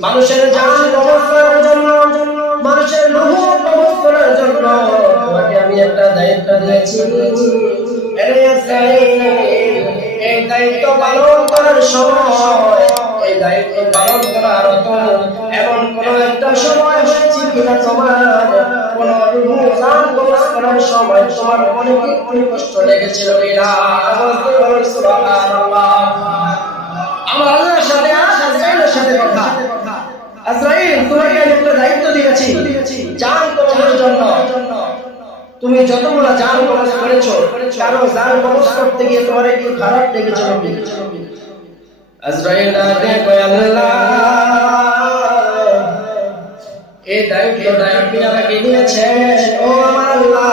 মানুষের আমি একটা দায়িত্ব দিয়েছি। সময় করার সময় তোমার? অনেক অনেক কষ্ট লেগেছিল বিরা সুবহানাল্লাহ। দায়িত্ব দিয়েছি। জান কবজের জন্য। তুমি যতগুলো জান কবজ করেছ কারও জান কবজ করতে গিয়ে তোমার একটু খারাপ লেগেছিল আজরাইল ডাকে কয় আল্লাহ। এই দায়িত্বটা আপনি আমাকে দিয়েছেন ও আমার আল্লাহ।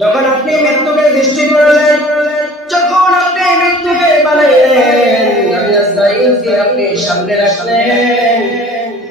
যখন আপনি মৃত্যুকে দৃষ্টি করলেন যখন আপনি মৃত্যুকে বানাইলেন আপনি সামনে রাখলেন।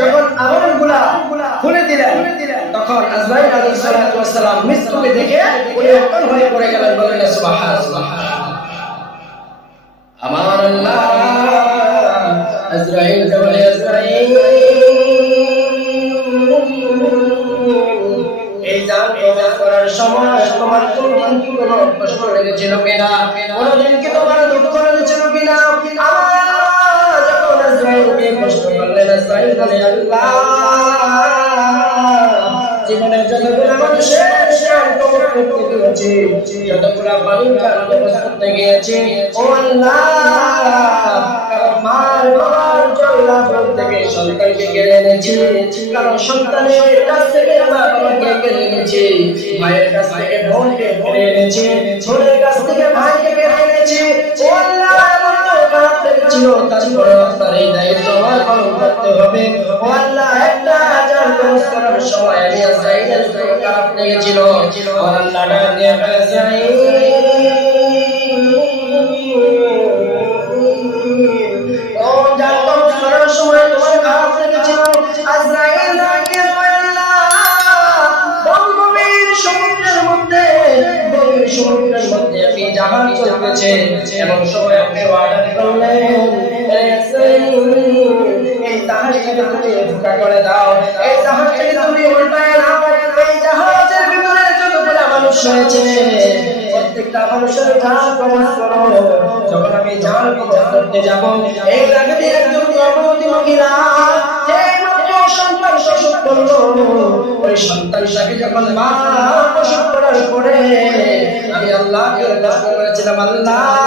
যখন আবরণগুলা খুলে দিলেন, তখন আজরাইল আলাইহিস সালাতু ওয়াস সালাম মৃত্যুকে দেখে উনি হয়ে পড়ে গেলেন বলেন সুবহানাল্লাহ, আমার আল্লাহ আজরাইল বলে আজরাইল। এই জান কবজ করার সময় তোমার কোনো কষ্ট লেগেছিল কিনা? কোনদিন বলে আল্লাহ জীবনের যতগুলো মানুষের করতে গিয়েছে যতগুলো বালিকার কবর করতে গিয়েছে, ও আল্লাহ মার বাবার জল্লা থেকে সন্তানকে কেড়ে এনেছে, কারও সন্তানের কাছ থেকে মা বাবাকে কেড়ে এনেছে মায়ের কাছ থেকে বোনকে কেড়ে এনেছে ছোটের কাছ থেকে ভাইকে চলতেছে সময় আপনি অর্ডার করলেন এই জাহাজটাকে তুমি করে দাও এই জাহাজটাকে তুমি উল্টায় নাও এই ভিতরে রয়েছে প্রত্যেকটা মানুষের জান করো। যখন আমি জান কবজ করতে যাব। এই লাগাতে একজন গর্ভবতী করল। ওই সন্তানটাকে যখন মা প্রসব করার পরে আমি আল্লাহকে করেছিলাম, আল্লাহ।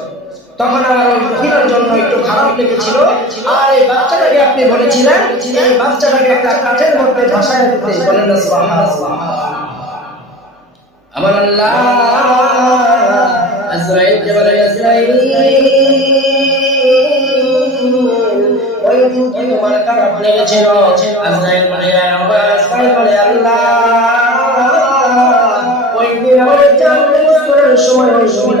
তখন আমার ওই মহিলার জন্য একটু খারাপ লেগেছিল। আর এই বাচ্চাটাকে আপনি বলেছিলেন, এই বাচ্চাটাকে একটা কাঠের মধ্যে ভাসায় দিতে। বলেন আমার আল্লাহ, আজরাইল কে আজরাইল। ওই দিন কি তোমার খারাপ লেগেছিল আজরাইল বলে আল্লাহ আজরাইল বলে, আল্লাহ। ওই দিন আমার জান সময়, ওই জান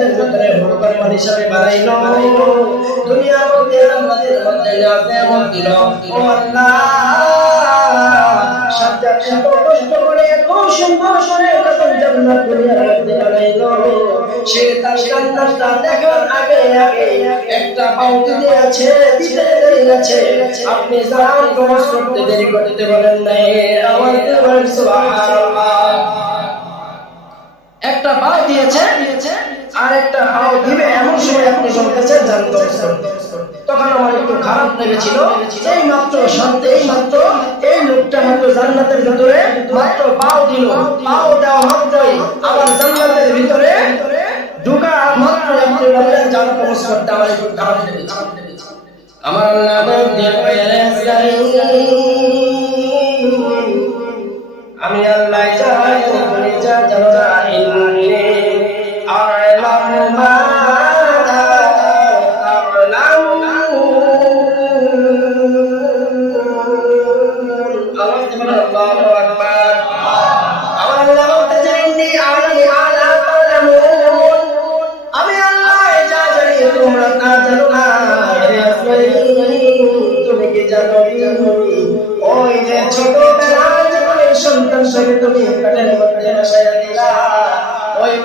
জান্নাতের ভিতরে হুরকার হিসাবে বানাইলো দুনিয়ার মধ্যে জান্নাতের মধ্যে এমন দিল। ও আল্লাহ! কষ্ট করে, এত সুন্দর করে জান্নাত দুনিয়ার মধ্যে বানাইলো। সে তার জান্নাতটা দেখার আগে আগে একটা দিতে আছে, দিতে দেরি আপনি জান কমাস করতে দেরি করতে বলেন নাই, আমার সুবহানাল্লাহ। একটা পাও দিয়েছে আর একটা পাও দিবে, এমন সময় আপনি তখন আমার একটু খারাপ লেগেছিল, এই মাত্র এই মাত্র, এই লোকটা জান্নাতের ভিতরে মাত্র পাও দিল। পাও দেওয়া জান্নাতের ভিতরে ঢুকা মাত্র আপনি বললেন কমস আমার একটু খারাপ লেগেছে। আমার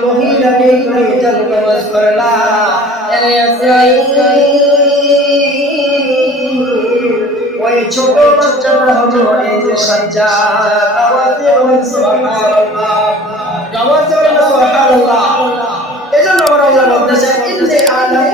মহিলাকে প্রয়োজন নামাজ পড়লা ওই ছোট বাচ্চাটা হলো এই যে সাজ্জা আওয়াজে বলেন সুবহানাল্লাহ আওয়াজে বলেন সুবহানাল্লাহ এজন্য আমরা বলতেছি ইন্নি আলাম